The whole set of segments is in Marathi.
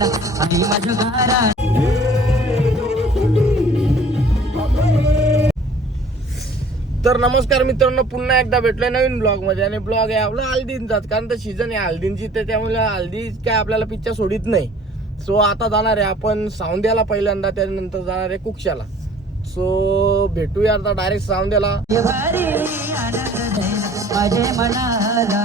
आणि माझ्या गारा तर नमस्कार मित्रांनो पुन्हा एकदा भेटलोय नवीन ब्लॉगमध्ये. आणि ब्लॉग आहे आपला हल्दींचाच कारण तर सीझन आहे हल्दींची तर त्यामुळे हल्दी काय आपल्याला पिक्चर सोडित नाही. सो आता जाणार आहे आपण सावंद्याला पहिल्यांदा त्यानंतर जाणार आहे कुक्षाला सो भेटूया आता डायरेक्ट सावंद्याला. मनाला.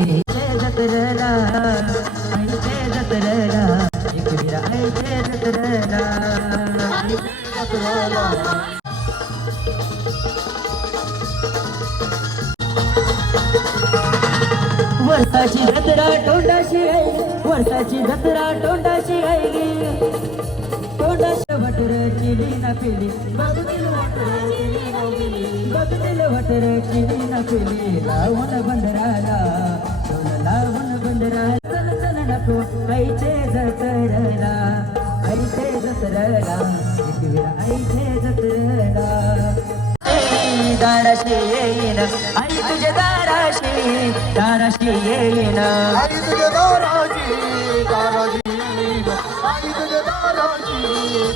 वर्षाची जत्रा तोंडाशी आहे वर्षाची जत्रा तोंडाशी आहे गे तोंडाशी वटरची लीना पेली बघतील वटरची लीना पेली लावून बंदराला लावून बंदराला चल चल नको आईचे जत्रला. आईचे जत्रला एक आईचे दाराशी येईन. आई तुझ्या दाराशी दाराशी येईन. आई तुझ्या दाराची दाराची आई तुझ्या दाराची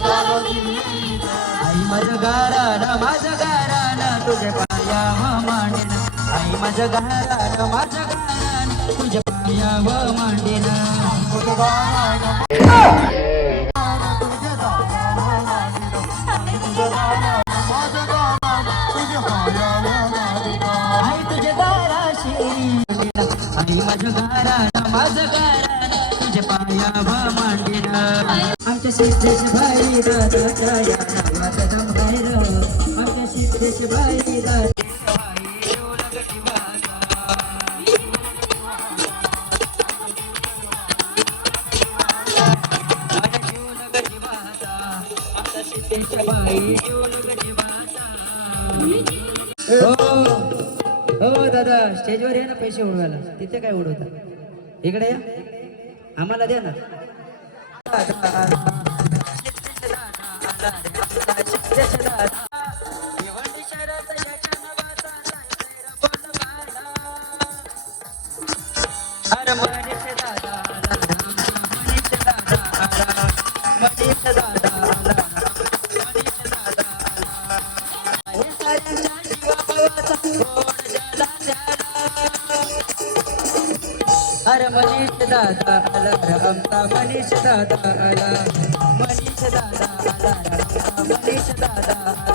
दाराची आई माझं गाराला माझं गाराला तुझ्या पायाव मांडेन. आई माझं गाराला माझं गाराला तुझ्या पायाव मांडेन. आई आई माझ्या गाराला माझं गाराला तुझ्या आमच्या सिद्धेश भाई दादाच्या या नावाचा आमच्या सिद्धेश भाई दादा हो हो दादा स्टेजवर या ना पैसे उडवायला. तिथे काय उडवता? इकडे या. आम्हाला द्या ना. अरे मनीष दादा आला. रमता मनीष दादा आला. मनीष दादा आला. रमता मनीष दादा आला.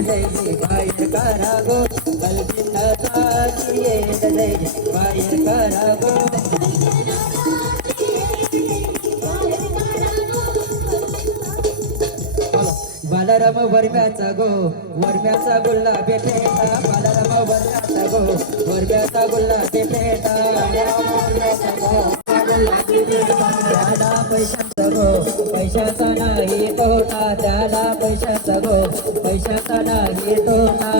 बाहेर करा गो बाहेर करा गो बालाराम वर्म्याचा गो वर्म्याचा गुल्ला फेटा बालाराम वर्म्याचा गो. वर्म्याचा गुलाबी फेटा त्याला पैशाचा गो पैशाचा नाही तोटा त्याला पैशाचा गो पैशाचा नाही तोटा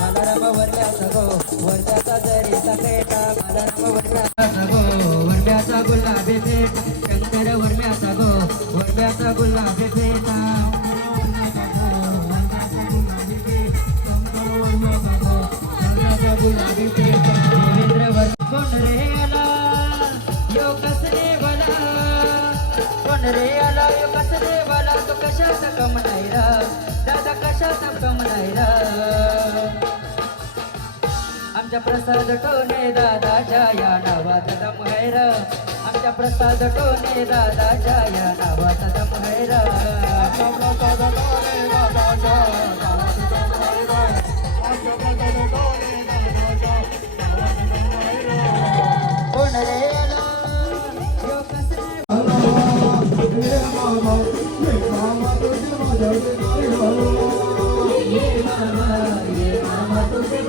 बालाराम वर्म्याचा गो वर्म्याचा जरीचा पेटा बालाराम वर्म्याचा गो रे आला यो कस देवाला तो कशात कम नाही रा. दादा कशात कम नाही रा. आमच्या प्रसाद टोने दादाच्या या नावात दम है आमच्या प्रसाद टोने दादाच्या या नावात दम है टोने दादाच्या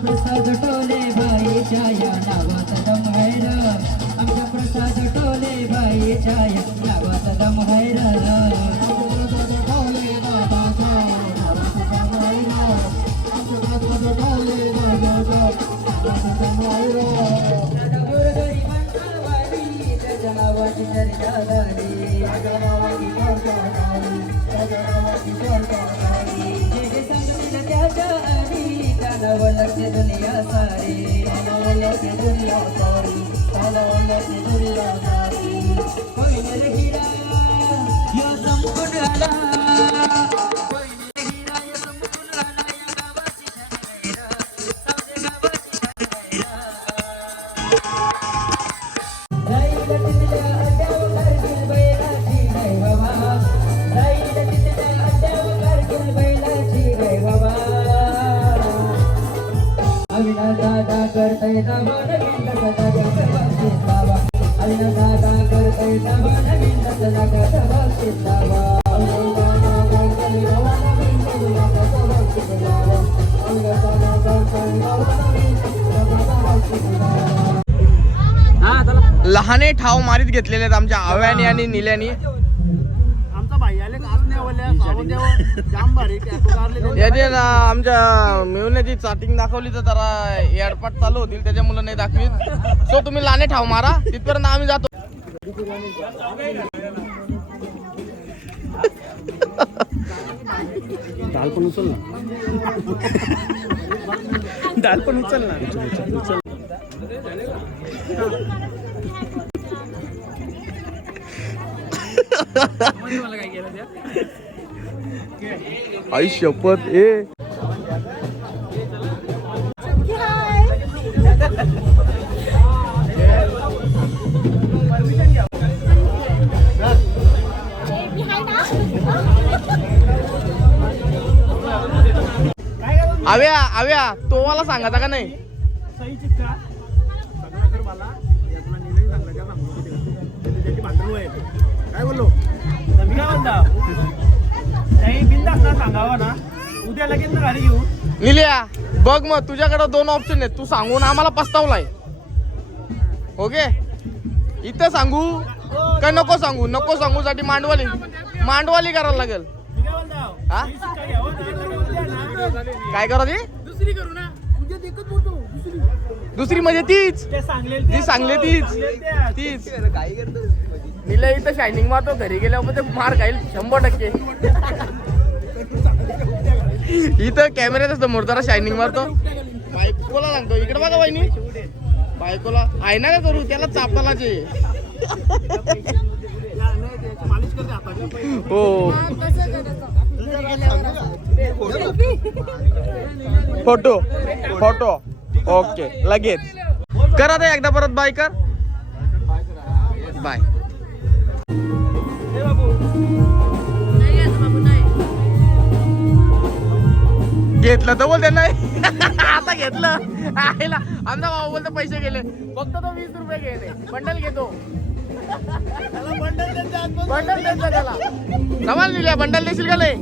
प्रसाद टोले बाईच्या या नावात दम है आमच्या प्रसाद टोले बाईच्या या नावात दम है दुनिया सारी दुनिया सारी त्याला दुनिया सारी कोयनेर हिरा यो संपून लहाने ठाव मारीत घेतलेले आहेत आमच्या आव्याने आणि निल्याने. ना आमच्या मिळवण्याची चाटिंग दाखवली तर जरा एअरपाट चालू होतील त्याच्या मुलं नाही दाखवीत. सो तुम्ही लाने ठाव मारा तिथपर्यंत आम्ही जातो. दाल पण उचल ना. दाल पण उचल ना. आई शपथ ए. आव्या आव्या तो मला सांगायचा का नाही? सही चिक्का सांगावा ना? उद्या लगेच ना गाडी घेऊ निल्या बघ मग तुझ्याकडे दोन ऑप्शन आहेत. तू सांगून आम्हाला पस्तावलाय. ओके? इथं सांगू का नको सांगू? नको सांगू साठी मांडवाली मांडवाली करायला लागेल. काय हा? काय करा ती? दुसरी करू ना. उद्या एकच बोलतो दुसरी. दुसरी म्हणजे तीच. ते सांगले जी सांगले तीच. तीच. निल्या इथं शायनिंग मारतो घरी गेल्यावर ते मार खाईल. शंभर टक्के. इथं कॅमेऱ्याच्या समोर जरा शायनिंग मारतो. बायकोला सांगतो इकडे बघा वहिनी. बायकोला आहे ना का करू? त्याला चापतालाचे जे हो. Photo photo. ओके लगेच. करा ते एकदा परत बाय कर. बाय. घेतलं तर बोलते नाही. आता घेतलं. आईला आमचा भाऊ बोलतो पैसे गेले. फक्त तो वीस रुपये गेले बंडल घेतो. बंडल द्यायचं त्याला. सवाल दिल्या बंडल देशील का नाही?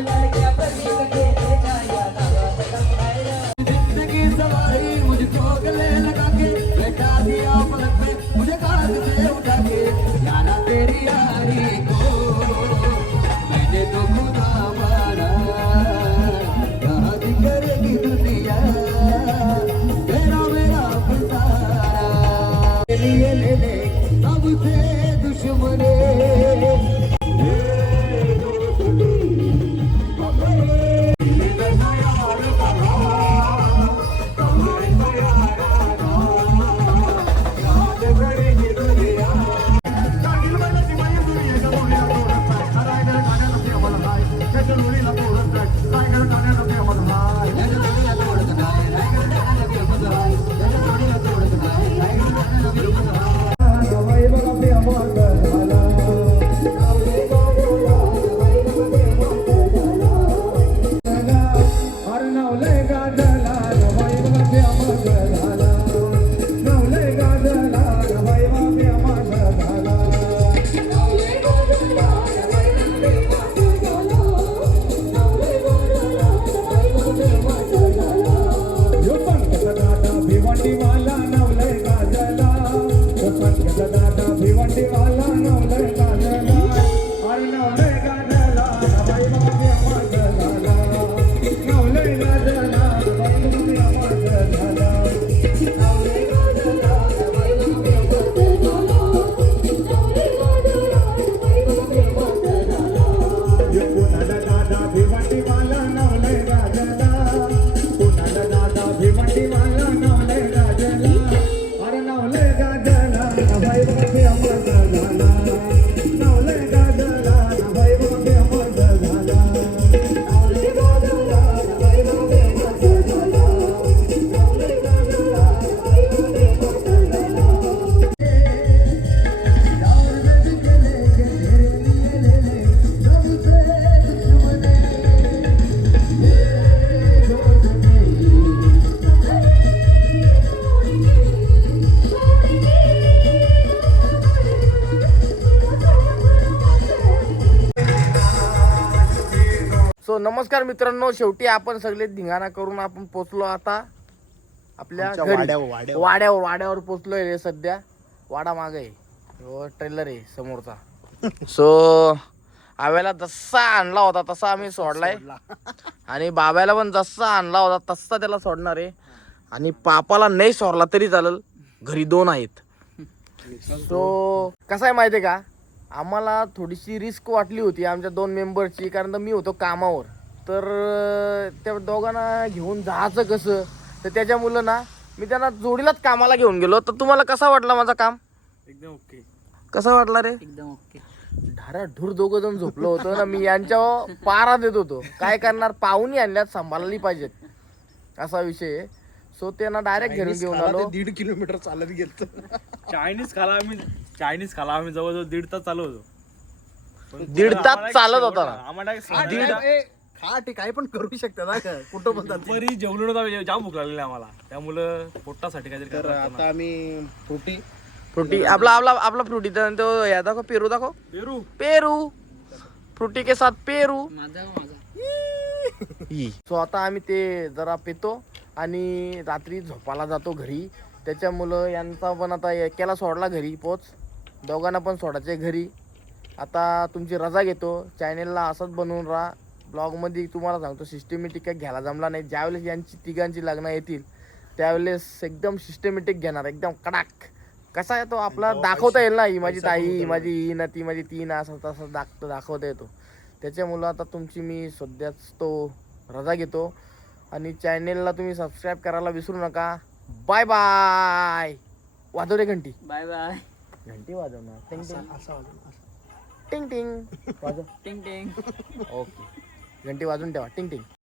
आमच्या लाडक्या सो नमस्कार मित्रांनो शेवटी आपण सगळे धिंगाणा करून आपण पोचलो आता आपल्या आमच्या घरी. वाड्यावर, वाड्यावर. वाड्यावर वाड्यावर पोचलोय रे सध्या. वाडा माग. आहे ट्रेलर आहे समोरचा. सो आव्याला जसा आणला होता तसा आम्ही सोडलाय. आणि बाब्याला पण जसा आणला होता तसा त्याला सोडणार आहे. आणि पापाला नाही सोडला तरी चालेल. घरी दोन आहेत. सो कसं आहे माहिती आहे का? आम्हाला थोडीशी रिस्क वाटली होती आमच्या दोन मेंबरची कारण तर मी होतो कामावर. तर त्या दोघांना घेऊन जायचं कसं? तर त्याच्यामुळं ना मी त्यांना जोडीलाच कामाला घेऊन गेलो. तर तुम्हाला कसा वाटला माझा काम? एकदम ओके. कसा वाटला रे? एकदम ओके. ढाराढूर दोघं जण झोपलो होतो ना मी यांच्यावर पारा देत होतो. काय करणार? पाहुणी आणल्यात सांभाळली पाहिजेत. असा विषय आहे. सो त्यांना डायरेक्ट घरी घेऊन आलो. दीड किलोमीटर चालत गेलो चायनीज खाला आम्ही चायनीज खाला आम्ही जवळजवळ दीड तास चालू होतो. पण दीड तास चालत होता ना. आम्हाला हा, ते काय पण करू शकता ना का? कुठं पण. दुपारी जेवलो नव्हता जाम भूक लागलेली आम्हाला. त्यामुळं पोटासाठी काहीतरी तर लागतं आता आम्ही फ्रुटी. फ्रुटी आपला आपला आपला फ्रुटी तर तो या दाखव पेरू दाखव. पेरू. पेरू. फ्रुटी के साथ पेरू. सो आता आम्ही ते जरा पितो. आणि रात्री झोपायला जातो घरी. त्याच्यामुळं यांचा पण आता एकेला सोडला घरी पोच. दोघांना पण सोडायचे घरी. आता तुमची रजा घेतो. चॅनेलला असंच बनवून राहा. ब्लॉगमध्ये तुम्हाला सांगतो सिस्टमॅटिक काही घ्यायला जमला नाही. ज्यावेळेस यांची तिघांची लग्न येतील त्यावेळेस एकदम सिस्टमॅटिक घेणार. एकदम कडाक. कसा आहे तो आपला? दाखवता येईल ना ही माझी ताई ही माझी ही ना ती माझी ती ना असं तसं दाख दाखवता येतो. त्याच्यामुळं आता तुमची मी सध्याच तो रजा घेतो. आणि चॅनेलला तुम्ही सबस्क्राईब करायला विसरू नका. बाय बाय वाजव रे घंटी. बाय बाय घंटी वाजव ना टिंग टिंग असं वाजव, असं. टिंग टिंग वाजव. टिंग टिंग ओके घंटी वाजून ठेवा. टिंग टिंग